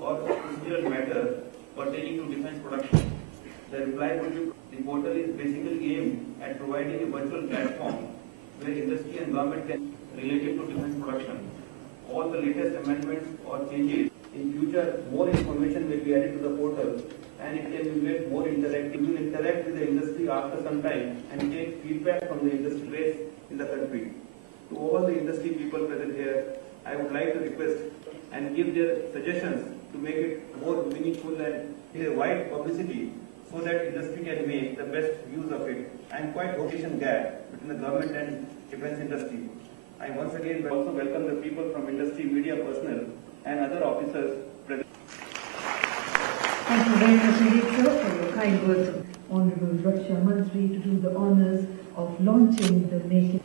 or procedural matter pertaining to defense production. The reply would be the portal is basically aimed at providing a virtual platform where industry and government can related to defense production. All the latest amendments or changes in future, more information will be added to the portal and it can be made more interactive. You will interact with the industry after some time and take feedback from the industry base in the country. To all the industry people present here, I would like to request and give their suggestions to make it more meaningful and give a wide publicity so that industry can make the best use of it and quite vocation gap between the government and defense industry. I once again also welcome the people from industry, media personnel and other officers present. Thank you very much indeed, sir, for your kind words. Honorable Raksha Mantri to do the honours of launching the Make in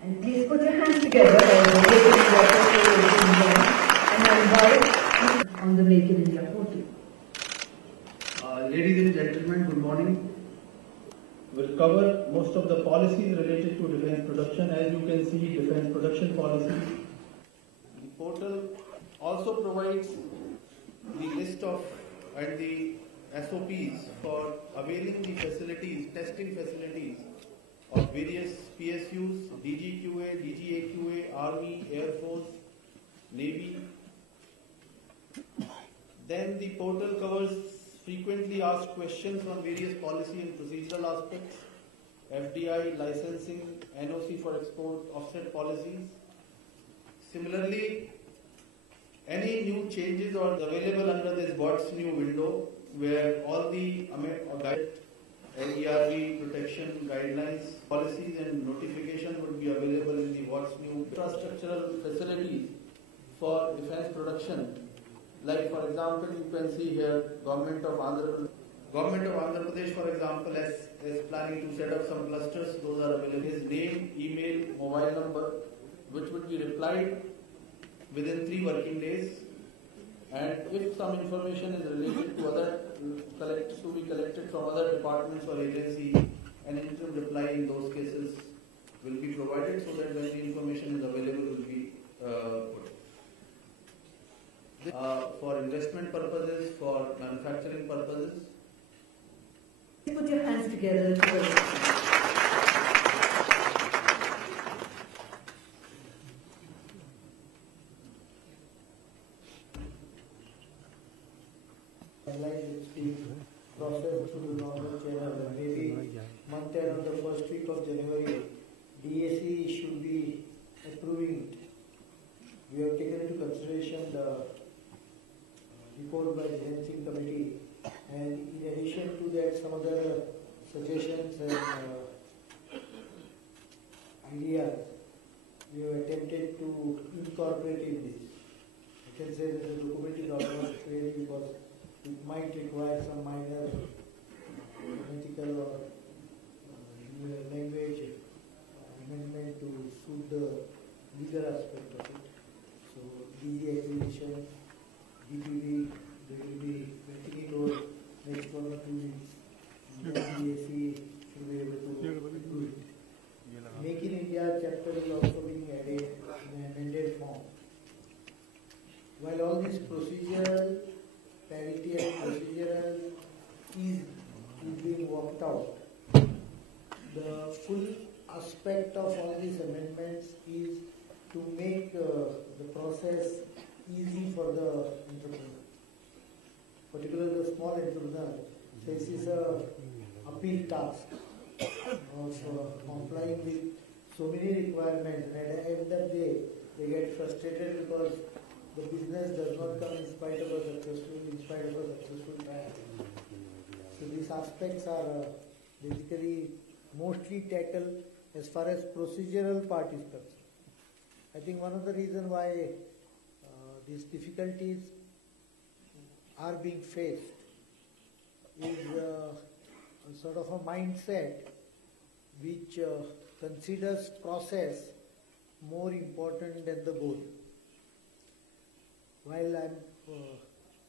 And please put your hands together and Make in India portal and I invite on the Make in India portal. Ladies and gentlemen, good morning. We'll cover most of the policies related to defense production. As you can see, defense production policy. The portal also provides the list of and the SOPs for availing the facilities, testing facilities of various PSUs, DGQA, DGAQA, Army, Air Force, Navy. Then the portal covers frequently asked questions on various policy and procedural aspects, FDI, licensing, NOC for export, offset policies. Similarly, any new changes are available under this What's New window, where all the ERB protection guidelines, policies and notification would be available in the What's New infrastructural facilities for defense production. Like for example, you can see here, Government of Andhra Pradesh, for example, is planning to set up some clusters. Those are available. His name, email, mobile number, which would be replied within 3 working days. And if some information is related to other to be collected from other departments or agencies, an interim reply in those cases will be provided so that when the information is available will be put. For investment purposes, for manufacturing purposes. Put your hands together. The process through the normal channel. Maybe month end on the first week of January, DAC should be approving it. We have taken into consideration the report by the Enhancing Committee, and in addition to that, some other suggestions and ideas we have attempted to incorporate in this. I can say that the document is almost ready because it might require some minor grammatical or language amendment to suit the legal aspect of it. So, DG acquisition, DPV, there will be vetting over next 1 or 2 weeks. DAC should be able to do it. Make in India chapter is also being added in an amended form. While all this procedural, parity and procedural is being worked out, the full aspect of all these amendments is to make the process easy for the entrepreneur, particularly the small entrepreneur. This is a appeal task of complying with so many requirements, and at the end of the day, they get frustrated because the business does not come in spite of a successful trial. So these aspects are basically mostly tackled as far as procedural part is concerned. I think one of the reasons why these difficulties are being faced is a sort of a mindset which considers process more important than the goal. While I am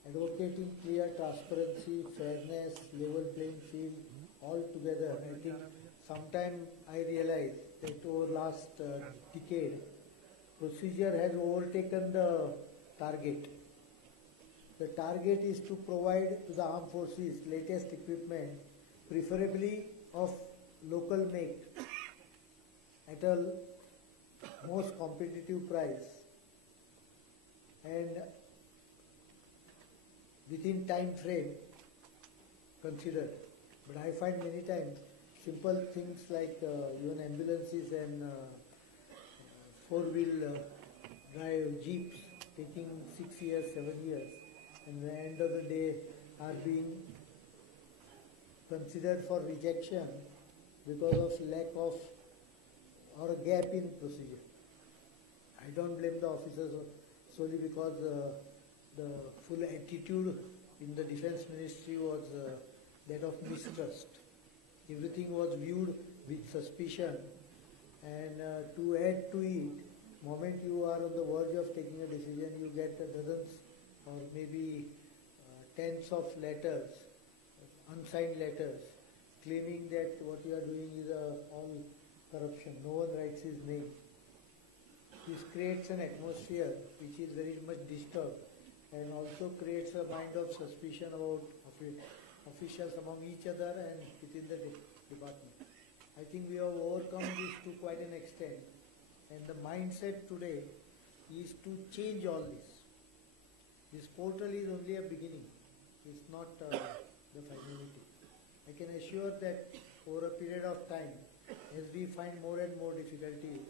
advocating clear transparency, fairness, level playing field all together, I think sometime I realized that over last decade, procedure has overtaken the target. The target is to provide to the armed forces latest equipment, preferably of local make, at a most competitive price and within time frame considered. But I find many times simple things like even ambulances and four-wheel drive jeeps taking 6 years, 7 years, and at the end of the day are being considered for rejection because of lack of or a gap in procedure. I don't blame the officers solely because the full attitude in the defense ministry was that of mistrust. Everything was viewed with suspicion, and to add to it, moment you are on the verge of taking a decision, you get dozens or maybe tens of letters, unsigned letters, claiming that what you are doing is all corruption. No one writes his name. This creates an atmosphere which is very much disturbed and also creates a mind of suspicion about officials among each other and within the department. I think we have overcome this to quite an extent, and the mindset today is to change all this. This portal is only a beginning. It's not the finality. I can assure that over a period of time, as we find more and more difficulty,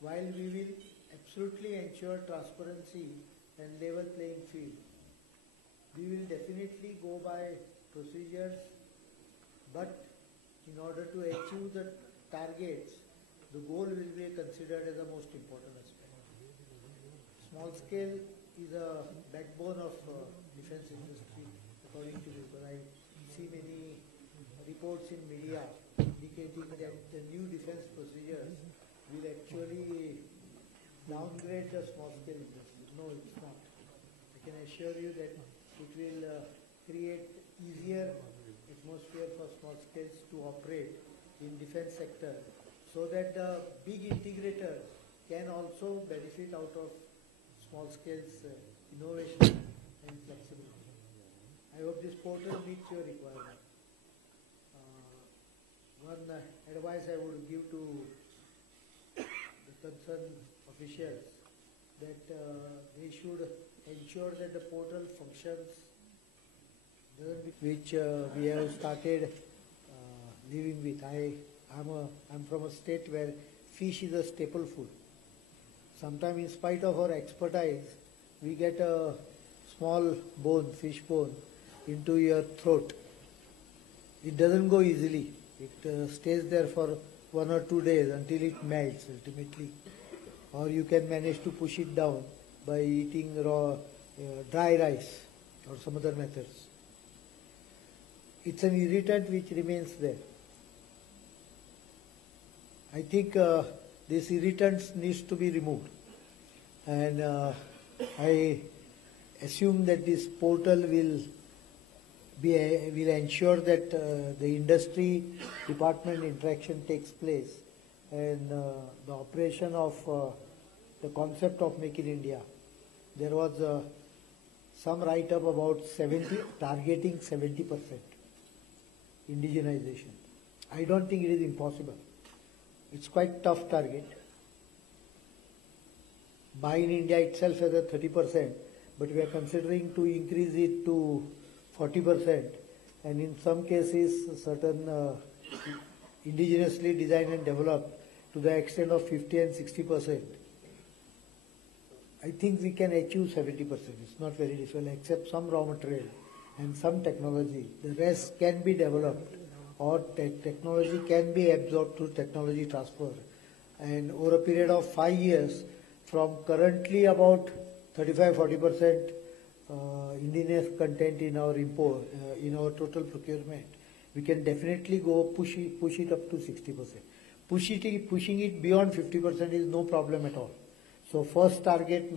while we will absolutely ensure transparency and level playing field, we will definitely go by procedures, but in order to achieve the targets, the goal will be considered as the most important aspect. Small scale is a backbone of defense industry, according to me, because I see many reports in media indicating that the new defense procedures will actually downgrade the small scale industry. No, it's not. I can assure you that it will create easier atmosphere for small scales to operate in defense sector, so that the big integrators can also benefit out of small scales innovation and flexibility. I hope this portal meets your requirement. One advice I would give to the concerned officials, that they should ensure that the portal functions, which we have started living with. I'm from a state where fish is a staple food. Sometimes, in spite of our expertise, we get a small bone, fish bone, into your throat. It doesn't go easily. It stays there for 1 or 2 days until it melts ultimately. Or you can manage to push it down by eating raw, dry rice or some other methods. It's an irritant which remains there. I think this irritant needs to be removed, and I assume that this portal will ensure that the industry department interaction takes place, and the operation of the concept of Make in India. There was some write-up about targeting 70% indigenization. I don't think it is impossible. It's quite tough target. Buy in India itself has a 30%, but we are considering to increase it to 40%, and in some cases certain indigenously designed and developed to the extent of 50 and 60%. I think we can achieve 70%. It's not very difficult, except some raw material and some technology. The rest can be developed, or technology can be absorbed through technology transfer. And over a period of 5 years, from currently about 35-40% indigenous content in our import, in our total procurement, we can definitely go push it up to 60%. Pushing it beyond 50% is no problem at all. So first target,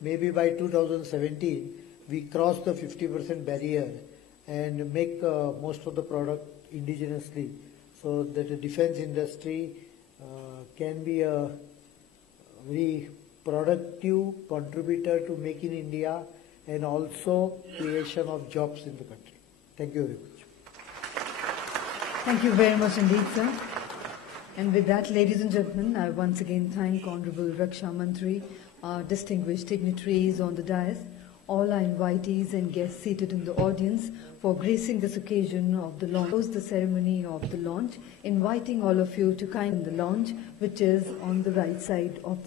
maybe by 2017, we cross the 50% barrier and make most of the product indigenously, so that the defense industry can be a very productive contributor to Make in India and also creation of jobs in the country. Thank you very much. Thank you very much indeed, sir. And with that, ladies and gentlemen, I once again thank Honorable Raksha Mantri, our distinguished dignitaries on the dais, all our invitees and guests seated in the audience for gracing this occasion of the launch. Close the ceremony of the launch, inviting all of you to kind the launch, which is on the right side of